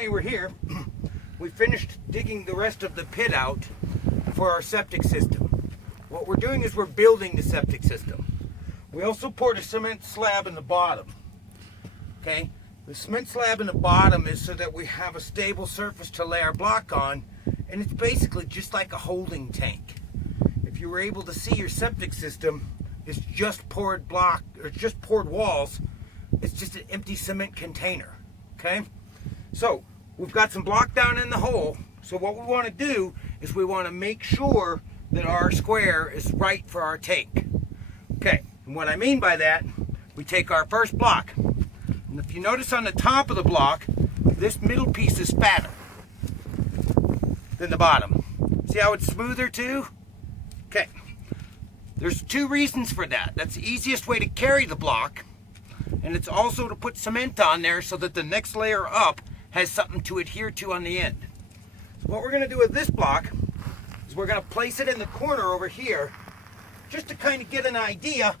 we were here, we finished digging the rest of the pit out for our septic system. What we're doing is we're building the septic system. We also poured a cement slab in the bottom. Okay, the cement slab in the bottom is so that we have a stable surface to lay our block on, and it's basically just like a holding tank. If you were able to see your septic system, it's just poured block, or just poured walls. It's just an empty cement container. Okay, so we've got some block down in the hole. So what we want to do is we want to make sure that our square is right for our tank. Okay, and what I mean by that, we take our first block, and if you notice on the top of the block, this middle piece is fatter than the bottom. See how it's smoother too? Okay, there's two reasons for that. That's the easiest way to carry the block, and it's also to put cement on there so that the next layer up has something to adhere to on the end. So what we're going to do with this block is we're going to place it in the corner over here just to kind of get an idea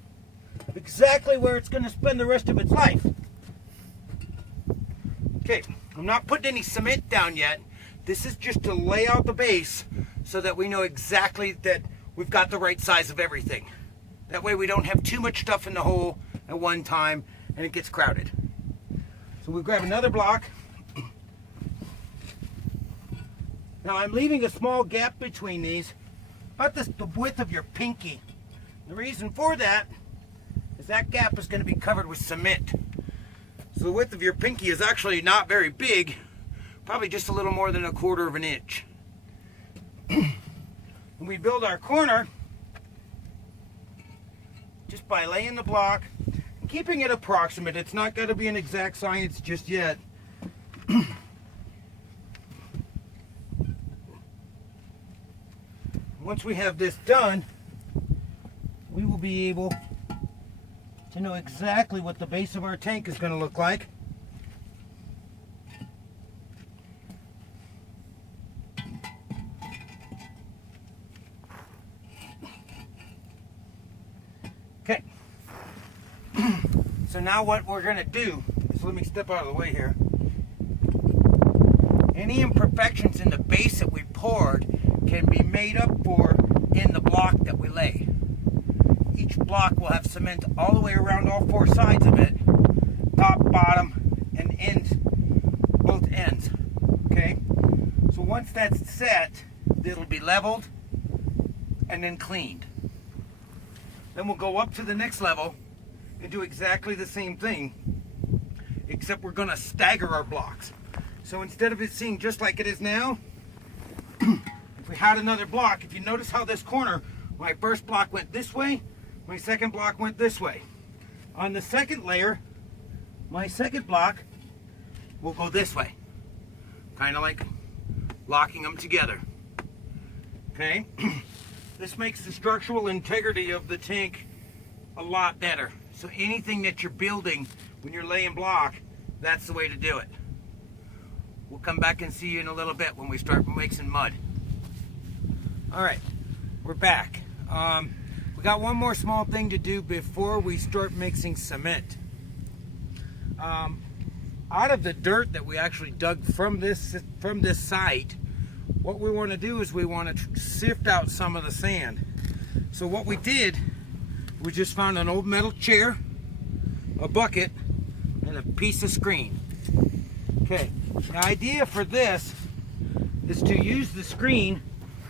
of exactly where it's going to spend the rest of its life. Okay, I'm not putting any cement down yet. This is just to lay out the base so that we know exactly that we've got the right size of everything. That way we don't have too much stuff in the hole at one time and it gets crowded. So we grab another block. Now I'm leaving a small gap between these, about the width of your pinky. The reason for that is that gap is going to be covered with cement. So the width of your pinky is actually not very big, probably just a little more than 1/4 of an inch. And we build our corner just by laying the block and keeping it approximate. It's not going to be an exact science just yet. Once we have this done, we will be able to know exactly what the base of our tank is going to look like. Okay, so now what we're going to do is, let me step out of the way here. Any imperfections in the base that we poured can be made up for in the block that we lay. Each block will have cement all the way around all four sides of it, top, bottom, and ends, both ends. Okay, so once that's set, it'll be leveled and then cleaned. Then we'll go up to the next level and do exactly the same thing, except we're going to stagger our blocks. So instead of it seeing just like it is now, if we had another block, if you notice how this corner, my first block went this way, my second block went this way. On the second layer, my second block will go this way, kind of like locking them together. Okay, this makes the structural integrity of the tank a lot better. So anything that you're building when you're laying block, that's the way to do it. We'll come back and see you in a little bit when we start mixing mud. All right, we're back. We got one more small thing to do before we start mixing cement. Out of the dirt that we actually dug from this site, what we want to do is we want to sift out some of the sand. So what we did, we just found an old metal chair, a bucket, and a piece of screen. Okay, the idea for this is to use the screen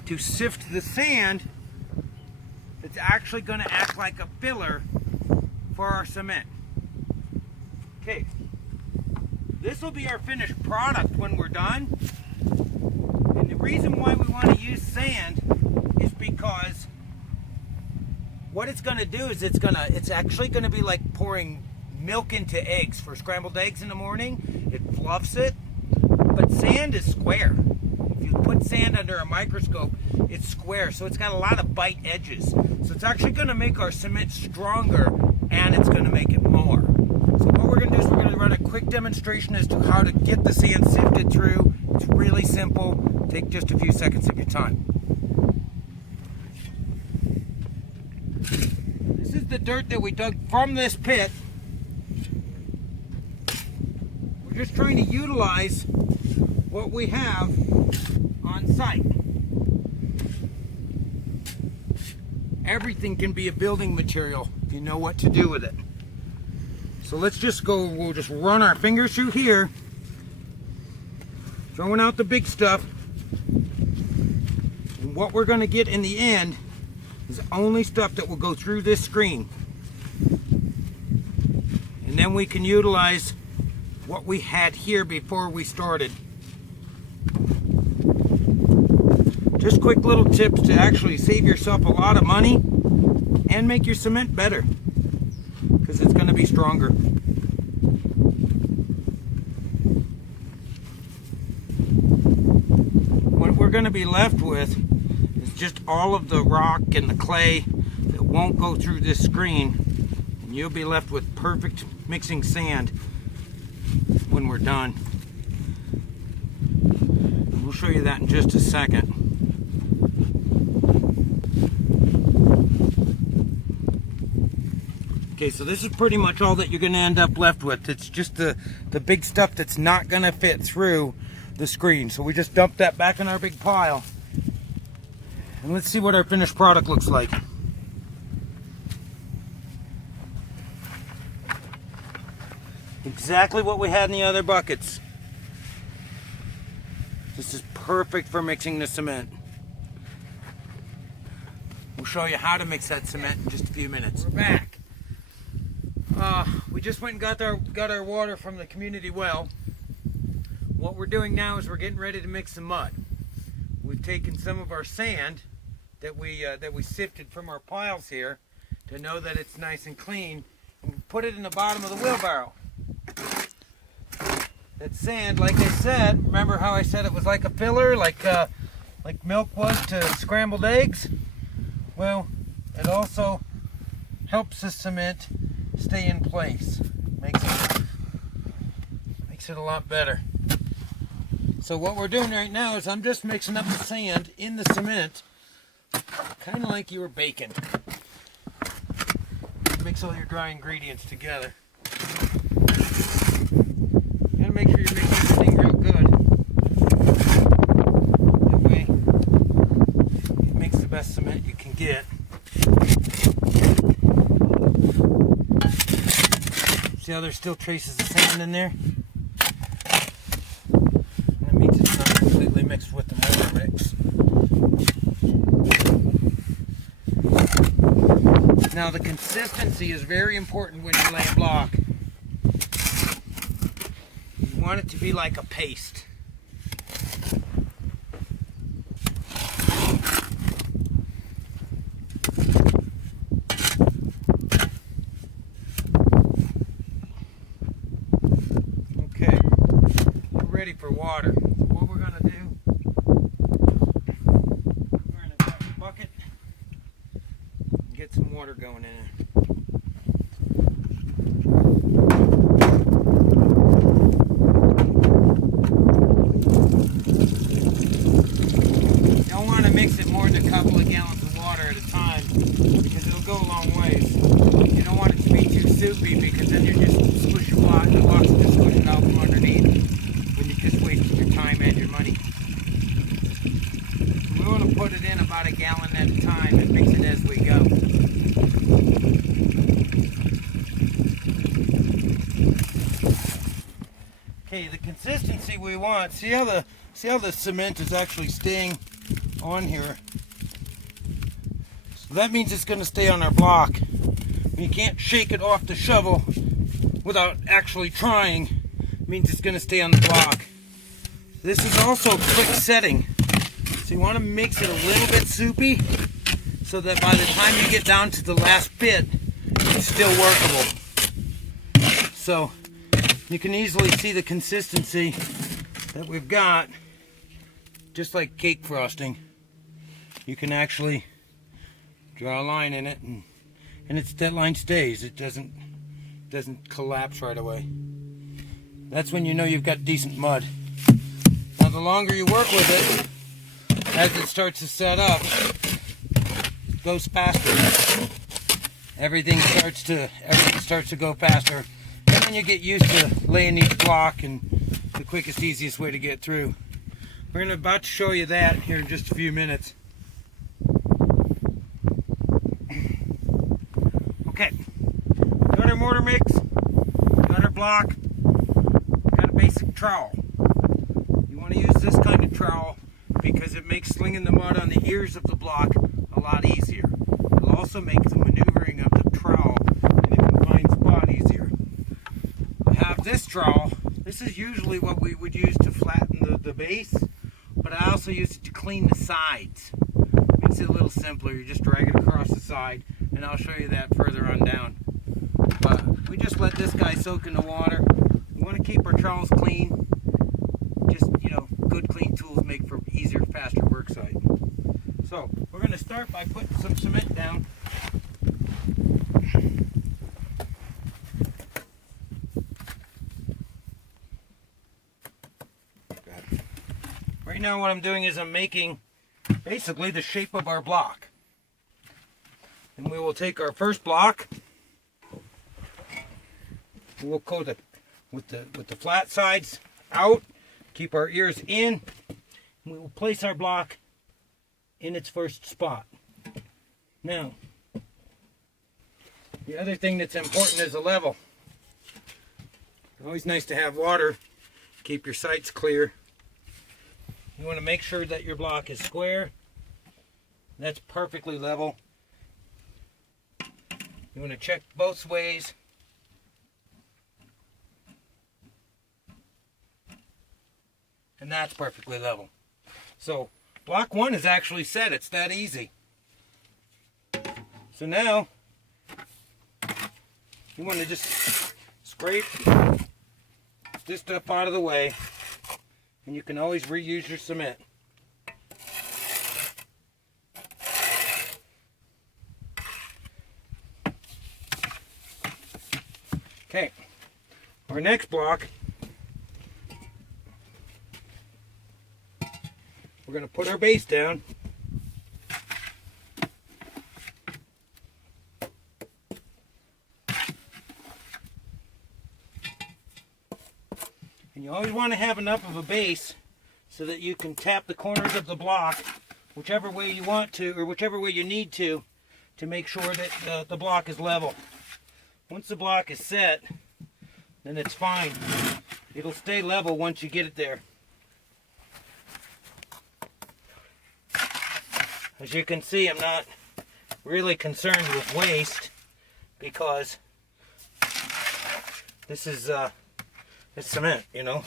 to sift the sand. It's actually going to act like a filler for our cement. Okay, this will be our finished product when we're done. And the reason why we want to use sand is because what it's going to do is it's actually going to be like pouring milk into eggs for scrambled eggs in the morning. It fluffs it, but sand is square. If you put sand under a microscope, it's square, so it's got a lot of bite edges. So it's actually going to make our cement stronger, and it's going to make it more. So what we're going to do is we're going to run a quick demonstration as to how to get the sand sifted through. It's really simple. Take just a few seconds of your time. This is the dirt that we dug from this pit. We're just trying to utilize what we have on site. Everything can be a building material if you know what to do with it. So let's just go, we'll just run our fingers through here, throwing out the big stuff. And what we're going to get in the end is only stuff that will go through this screen. And then we can utilize what we had here before we started. Just quick little tips to actually save yourself a lot of money and make your cement better, because it's going to be stronger. What we're going to be left with is just all of the rock and the clay that won't go through this screen, and you'll be left with perfect mixing sand when we're done. We'll show you that in just a second. Okay, so this is pretty much all that you're going to end up left with. It's just the big stuff that's not going to fit through the screen. So we just dumped that back in our big pile. And let's see what our finished product looks like. Exactly what we had in the other buckets. This is perfect for mixing the cement. We'll show you how to mix that cement in just a few minutes. We're back. We just went and got our water from the community well. What we're doing now is we're getting ready to mix some mud. We've taken some of our sand that we sifted from our piles here to know that it's nice and clean, and put it in the bottom of the wheelbarrow. That sand, like I said, remember how I said it was like a filler, like milk was to scrambled eggs? Well, it also helps the cement stay in place. Makes it a lot better. So what we're doing right now is I'm just mixing up the sand in the cement, kind of like you were baking. Mix all your dry ingredients together. You gotta make sure you mix everything real good. That way it makes the best cement you can get. See how there's still traces of sand in there? That means it's not completely mixed with the mortar mix. Now the consistency is very important when you lay a block. You want it to be like a paste. Ready for water. So what we're going to do, we're going to grab a bucket and get some water going in it. You don't want to mix it more than a couple of gallons of water at a time, because it'll go a long ways. You don't want it to be too soupy, because then you're just squishing the blocks and just squishing out from underneath. Just wasting your time and your money. So we want to put it in about a gallon at a time and mix it as we go. Okay, the consistency we want. See how the cement is actually staying on here. So that means it's going to stay on our block. You can't shake it off the shovel without actually trying. It means it's going to stay on the block. This is also quick setting, so you want to mix it a little bit soupy so that by the time you get down to the last bit, it's still workable. So you can easily see the consistency that we've got, just like cake frosting. You can actually draw a line in it, and that line stays. It doesn't collapse right away. That's when you know you've got decent mud. Now the longer you work with it, as it starts to set up, it goes faster. Everything starts to go faster. And then you get used to laying each block and the quickest, easiest way to get through. We're about to show you that here in just a few minutes. Okay, got our mortar mix, got our block, got a basic trowel. You want to use this kind of trowel because it makes slinging the mud on the ears of the block a lot easier. It'll also make the maneuvering of the trowel in a confined spot easier. I have this trowel. This is usually what we would use to flatten the base, but I also use it to clean the sides. Makes it a little simpler. You just drag it across the side, and I'll show you that further on down. But we just let this guy soak in the water. We want to keep our trowels clean. Just, you know, good clean tools make for easier, faster work site. So we're going to start by putting some cement down. Right now what I'm doing is I'm making basically the shape of our block. And we will take our first block. We'll coat it with the flat sides out, keep our ears in, and we will place our block in its first spot. Now, the other thing that's important is the level. Always nice to have water, keep your sights clear. You want to make sure that your block is square. That's perfectly level. You want to check both ways. And that's perfectly level. So block 1 is actually set. It's that easy. So now you want to just scrape this stuff out of the way, and you can always reuse your cement. Okay, our next block, we're going to put our base down. And you always want to have enough of a base so that you can tap the corners of the block whichever way you want to, or whichever way you need to make sure that the block is level. Once the block is set, then it's fine. It'll stay level once you get it there. As you can see, I'm not really concerned with waste because this is it's cement, you know.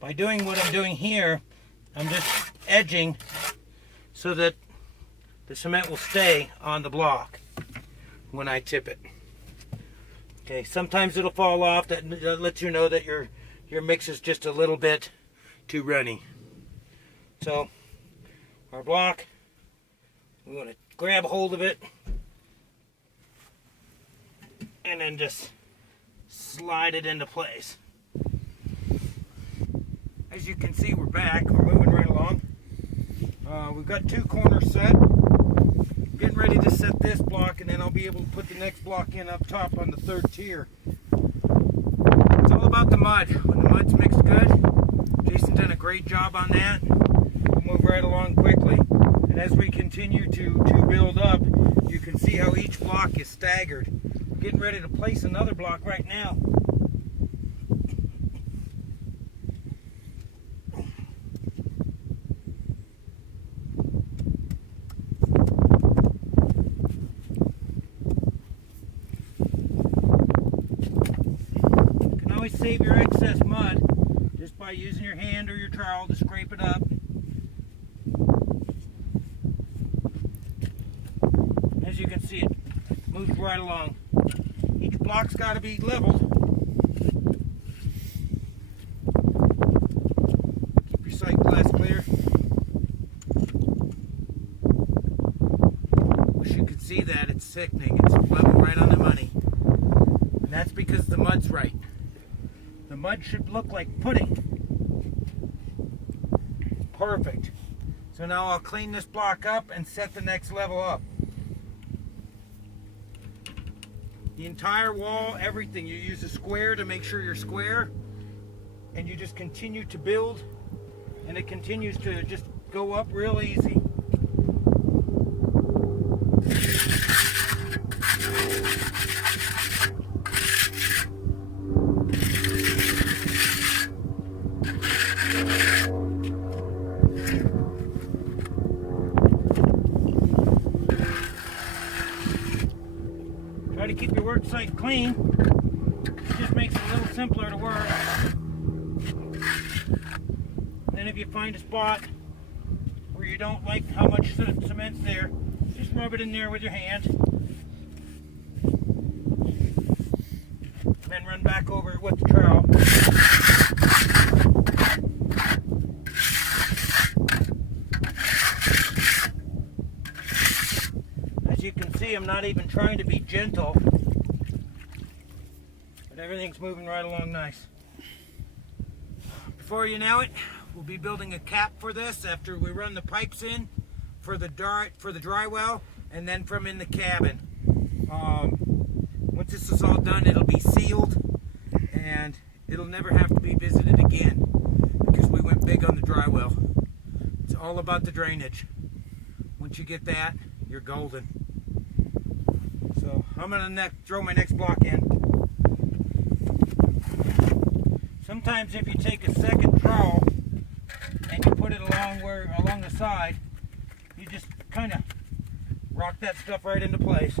By doing what I'm doing here, I'm just edging so that the cement will stay on the block when I tip it. Okay, sometimes it'll fall off. That lets you know that your mix is just a little bit too runny. So our block, we want to grab hold of it and then just slide it into place. As you can see, we're back. We're moving right along. We've got 2 corners set. Getting ready to set this block, and then I'll be able to put the next block in up top on the 3rd tier. It's all about the mud. When the mud's mixed good, Jason's done a great job on that. We'll move right along quickly. And as we continue to build up, you can see how each block is staggered. We're getting ready to place another block right now. Always save your excess mud just by using your hand or your trowel to scrape it up. As you can see, it moves right along. Each block's got to be leveled. Keep your sight glass clear. Wish you could see that. It's sickening. It's level right on the money. And that's because the mud's right. The mud should look like pudding. Perfect. So now I'll clean this block up and set the next level up. The entire wall, everything, you use a square to make sure you're square, and you just continue to build, and it continues to just go up real easy. Try to keep your work site clean. It just makes it a little simpler to work. Then if you find a spot where you don't like how much cement's there, just rub it in there with your hand. And then run back over it with the trowel. As you can see, I'm not even trying to be gentle, but everything's moving right along nice. Before you know it, we'll be building a cap for this after we run the pipes in for the dry well, and then from in the cabin. Once this is all done, it'll be sealed and it'll never have to be visited again because we went big on the dry well. It's all about the drainage. Once you get that, you're golden. So I'm gonna throw my next block in. Sometimes if you take a second trowel and you put it along the side, you just kind of rock that stuff right into place.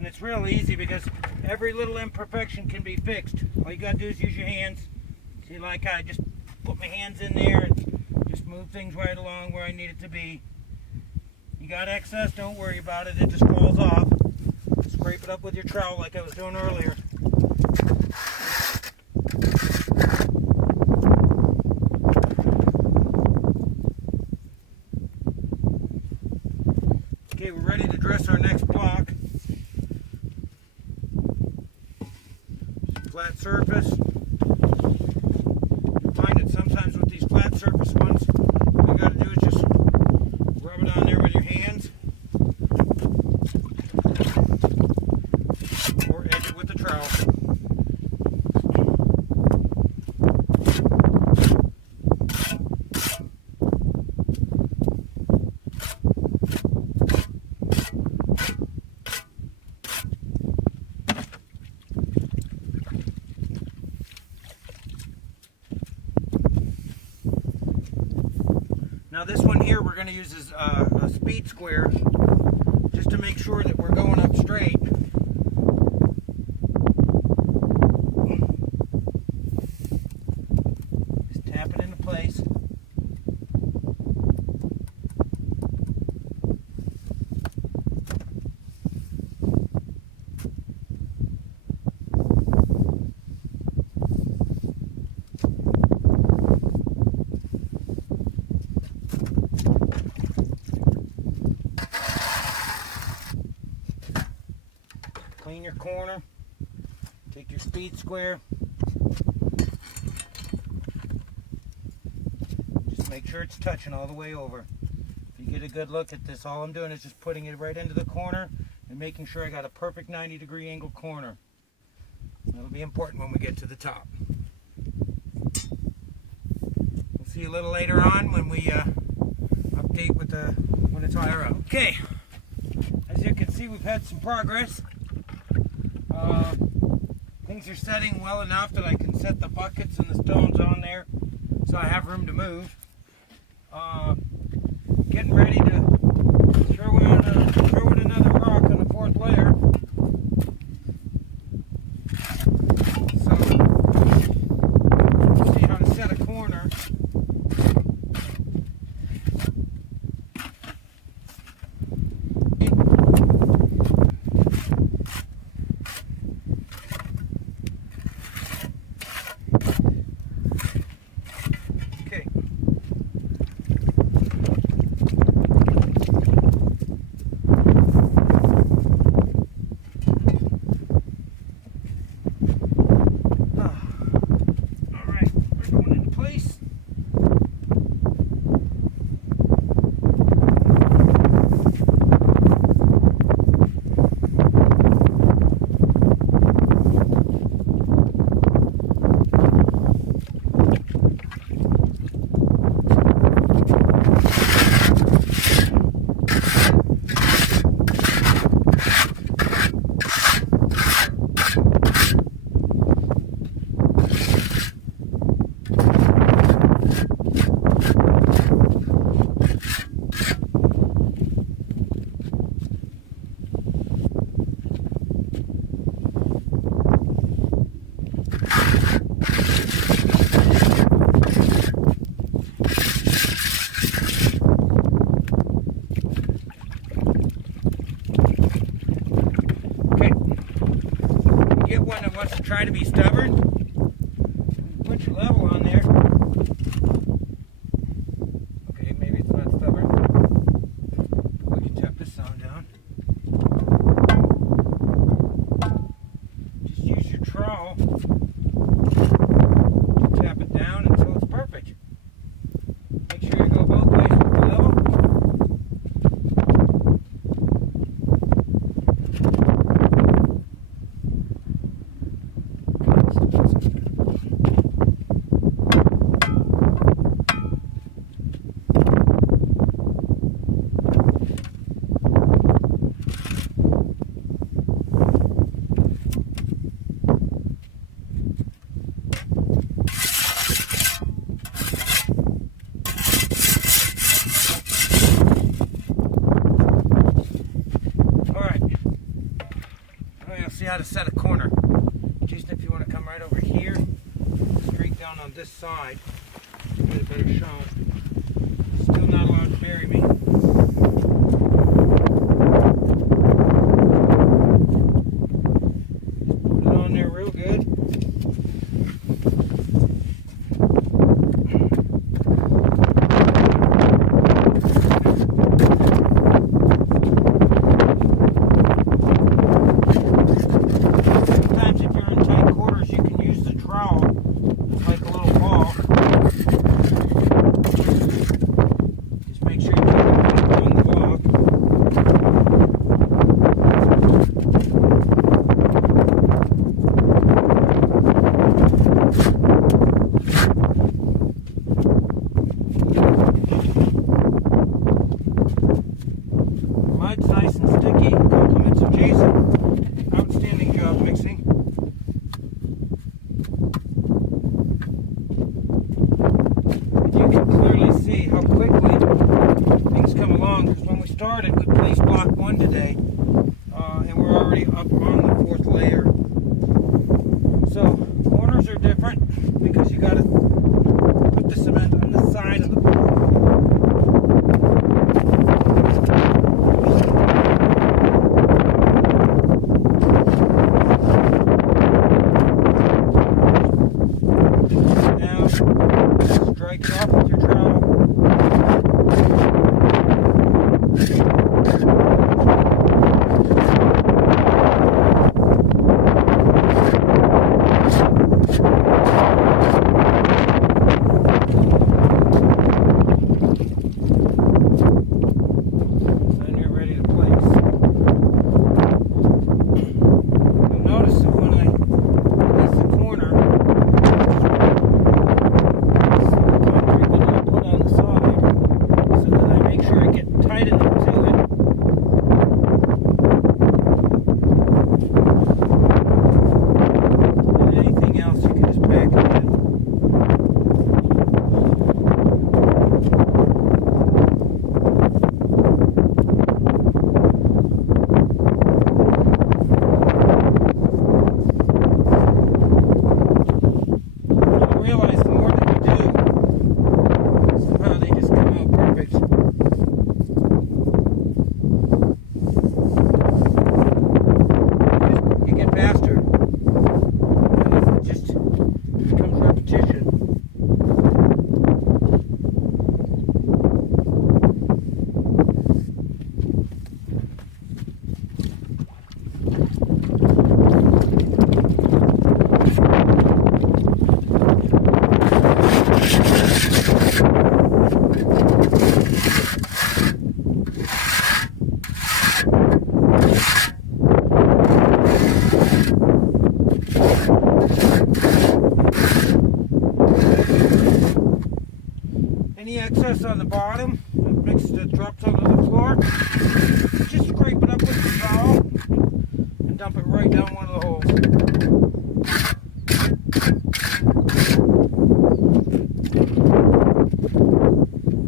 It's real easy because every little imperfection can be fixed. All you gotta do is use your hands. See, like I just put my hands in there and just move things right along where I need it to be. You got excess, don't worry about it, it just falls off. Scrape it up with your trowel like I was doing earlier. Okay, we're ready to dress our next block. Flat surface. Find it sometimes with these flat surface ones, all you got to do is just rub it on there with your hands or edge it with the trowel. Now this one here we're going to use as a speed square just to make sure that we're going up straight. Just tap it into place. Clean your corner, take your speed square, just make sure it's touching all the way over. If you get a good look at this, all I'm doing is just putting it right into the corner and making sure I got a perfect 90-degree angle corner. That'll be important when we get to the top. We'll see you a little later on when we update with when it's higher up. Okay, as you can see, we've had some progress. Things are setting well enough that I can set the buckets and the stones on there so I have room to move. Getting ready to throw in another rock try to be stubborn. Put your level on there. Okay, maybe it's not stubborn. We can tap this sound down. Just use your trowel to tap it down until it's perfect. Make sure you go both ways with the level. See how to set a corner. Jason, if you want to come right over here, straight down on this side, to get a better shot. Still not allowed to bury me. Put it on there real good. Mud's nice and sticky. Compliments of Jason. Outstanding job mixing. You can clearly see how quickly things come along, because when we started we placed block 1 today, and we're already up on the 4th layer. So corners are different because you got to put the cement on the side of the block. Strike it off with your trowel. Then you're ready to place. You'll notice that when I place the corner, tighten them to it. And anything else you can just pack it in. You'll realize the more that you do, somehow they just come out perfect. Faster. And it just becomes repetition. Any excess on the bottom that drops onto the floor, just scrape it up with the trowel and dump it right down one of the holes.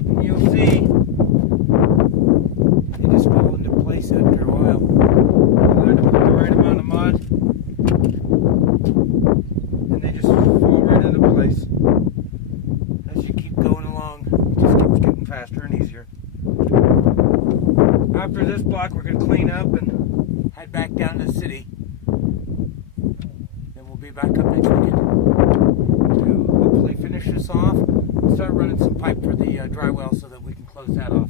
And you'll see they just fall into place after a while. You learn to put the right amount of mud, and they just fall right into place. As you keep going along, it just keeps getting faster and easier. After this block, we're going to clean up and head back down to the city. Then we'll be back. back up next weekend to hopefully finish this off and start running some pipe for the dry well so that we can close that off.